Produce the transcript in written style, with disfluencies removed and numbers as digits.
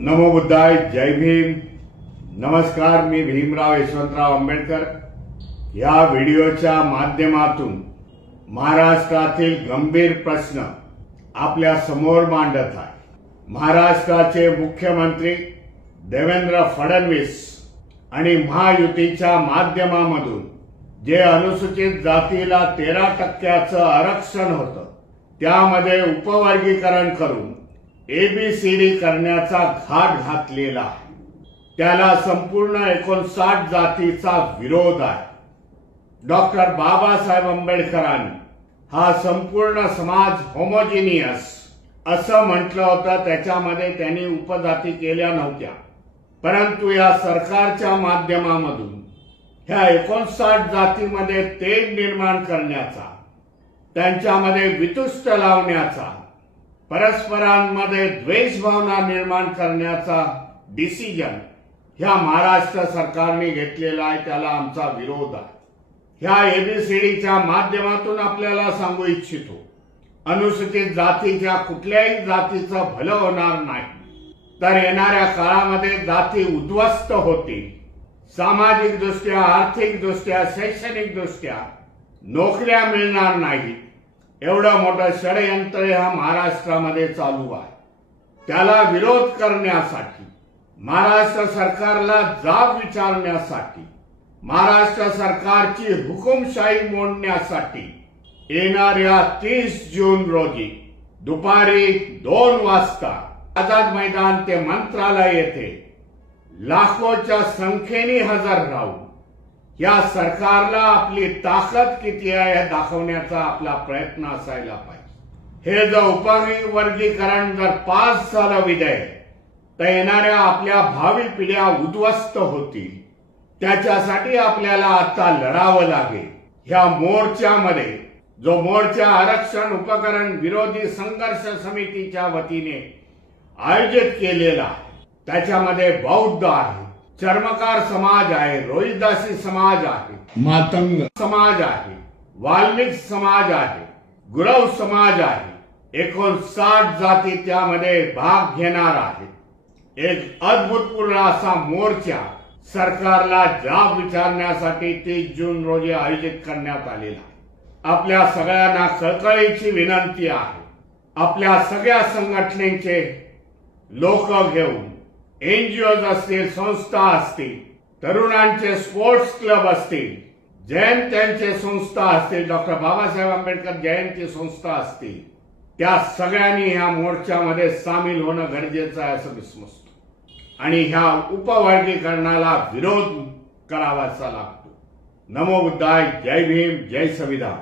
नमो बुद्धाय, जय भीम. नमस्कार. मी भीमराव यशवंतराव आंबेडकर या व्हिडिओच्या माध्यमातून महाराष्ट्रातील गंभीर प्रश्न आपल्या समोर मांडत आहे. महाराष्ट्राचे मुख्यमंत्री देवेंद्र फडणवीस आणि महायुतीच्या माध्यमामधून जे अनुसूचित जातीला 13% आरक्षण होतं त्यामध्ये उपवर्गीकरण करून एबीसीडी करण्याचा घाट घातलेला आहे. त्याला संपूर्ण 59 जातीचा विरोध आहे. डॉक्टर बाबासाहेब आंबेडकरांनी हा संपूर्ण समाज होमोजिनियस असं म्हटलं होतं. त्याच्यामध्ये त्यांनी उपजाती केल्या नव्हत्या, परंतु या सरकारच्या माध्यमामधून ह्या 59 जातीमध्ये तेढ निर्माण करण्याचा, त्यांच्यामध्ये वितुष्ट लावण्याचा, परस्परांमध्ये द्वेष भावना निर्माण करण्याचा डिसिजन ह्या महाराष्ट्र सरकारने घेतलेला आहे. त्याला आमचा विरोध आहे. ह्या एबीसीडीच्या माध्यमातून आपल्याला सांगू इच्छितो, अनुसूचित जातीच्या कुठल्याही जातीचं भलं होणार नाही, तर येणाऱ्या काळामध्ये जाती उद्ध्वस्त होतील. सामाजिक दृष्ट्या, आर्थिक दृष्ट्या, शैक्षणिक दृष्ट्या नोकऱ्या मिळणार नाहीत. एवढं मोठं षडयंत्र ह्या महाराष्ट्रामध्ये चालू आहे. त्याला विरोध करण्यासाठी, महाराष्ट्र सरकारला जाब विचारण्यासाठी, महाराष्ट्र सरकारची हुकुमशाही मोडण्यासाठी येणाऱ्या 30 जून रोजी दुपारी 2 वाजता आझाद मैदान ते मंत्रालय येथे लाखोच्या संख्येने हजर राहून या सरकारला आपली ताकद किती आहे हे दाखवण्याचा आपला प्रयत्न असायला पाहिजे. हे जर उपवर्गीकरण जर पास झालं विधेयक, तर येणाऱ्या आपल्या भावी पिढ्या उद्ध्वस्त होतील. त्याच्यासाठी आपल्याला आता लढावं लागेल. ह्या मोर्चामध्ये जो मोर्चा आरक्षण उपकरण विरोधी संघर्ष समितीच्या वतीने आयोजित केलेला आहे, त्याच्यामध्ये बौद्ध आहे, चर्मकार समाज आहे, रोहिदासी समाज आहे, मातंग समाज आहे, वाल्मिक समाज आहे, गुरव समाज आहे. 59 जाती त्यामध्ये भाग घेणार आहेत. एक अद्भुतपूर्ण असा मोर्चा सरकारला जाब विचारण्यासाठी 30 जून रोजी आयोजित करण्यात आलेला. आपल्या सगळ्यांना कळकळीची विनंती आहे, आपल्या सगळ्या संघटनेचे लोक घेऊन, एनजीओज असतील, संस्था असतील, तरुणांचे स्पोर्ट्स क्लब असतील, जयंत्यांचे संस्था असतील, डॉक्टर बाबासाहेब आंबेडकर जयंती संस्था असतील, त्या सगळ्यांनी ह्या मोर्चामध्ये सामील होणं गरजेचं आहे असं मी समजतो. आणि ह्या उपवर्गीकरणाला विरोध करावाचा लागतो. नमो बुद्धाय, जय भीम, जय संविधान.